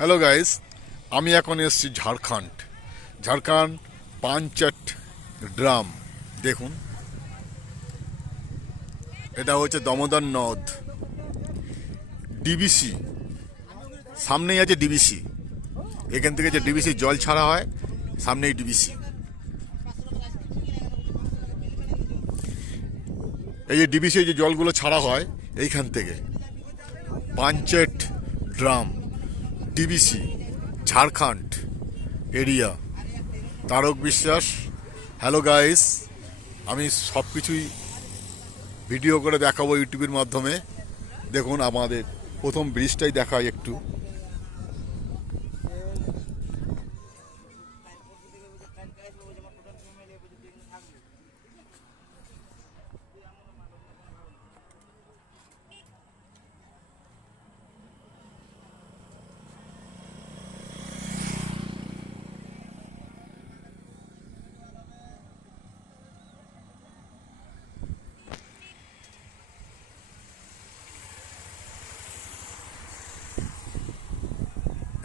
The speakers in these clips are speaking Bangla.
হ্যালো গাইস, আমি এখন এসেছি ঝাড়খণ্ড পাঞ্চেট ড্রাম। দেখুন, এটা হচ্ছে দামোদর নদ, ডিবিসি সামনেই আছে। ডিবিসি এখান থেকে যে ডিবিসি জল ছাড়া হয়, সামনেই ডিবিসি। এই যে ডিবিসি যে জলগুলো ছাড়া হয় এইখান থেকে, Panchet dam, DVC, Jharkhand area. Tarak Biswas. Hello guys, আমি সব কিছুই ভিডিও করে দেখাবো ইউটিউবের মাধ্যমে। দেখুন, আমাদের প্রথম ব্রিজটাই দেখাই একটু।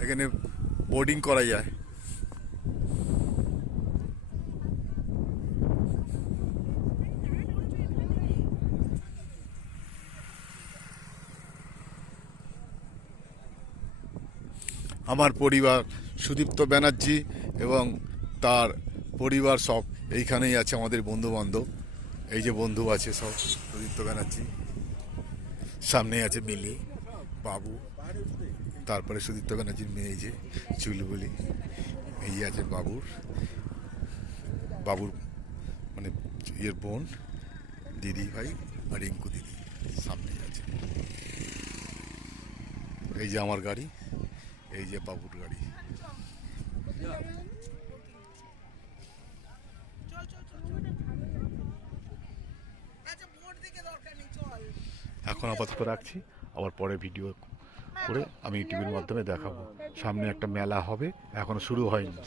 এখানে বোর্ডিং করা যায়। আমার পরিবার সুদীপ্ত ব্যানার্জি এবং তার পরিবার সব এইখানেই আছে। আমাদের বন্ধু বান্ধব, এই যে বন্ধু আছে সব, সুদীপ্ত ব্যানার্জি, সামনেই আছে মিলি, বাবু, তারপরে সুদীপ্ত ব্যানার্জির মেয়ে এই যে চুলবুলি, এই আছে বাবুর মানে ইয়ের বোন, দিদি ভাই আর রিঙ্কু দিদি সামনেই আছে। এই যে আমার গাড়ি, এই যে বাবুর গাড়ি। এখন আপাতত রাখছি, আবার পরে ভিডিও করে আমি ইউটিউবের মাধ্যমে দেখাবো। সামনে একটা মেলা হবে, এখনো শুরু হয়নি।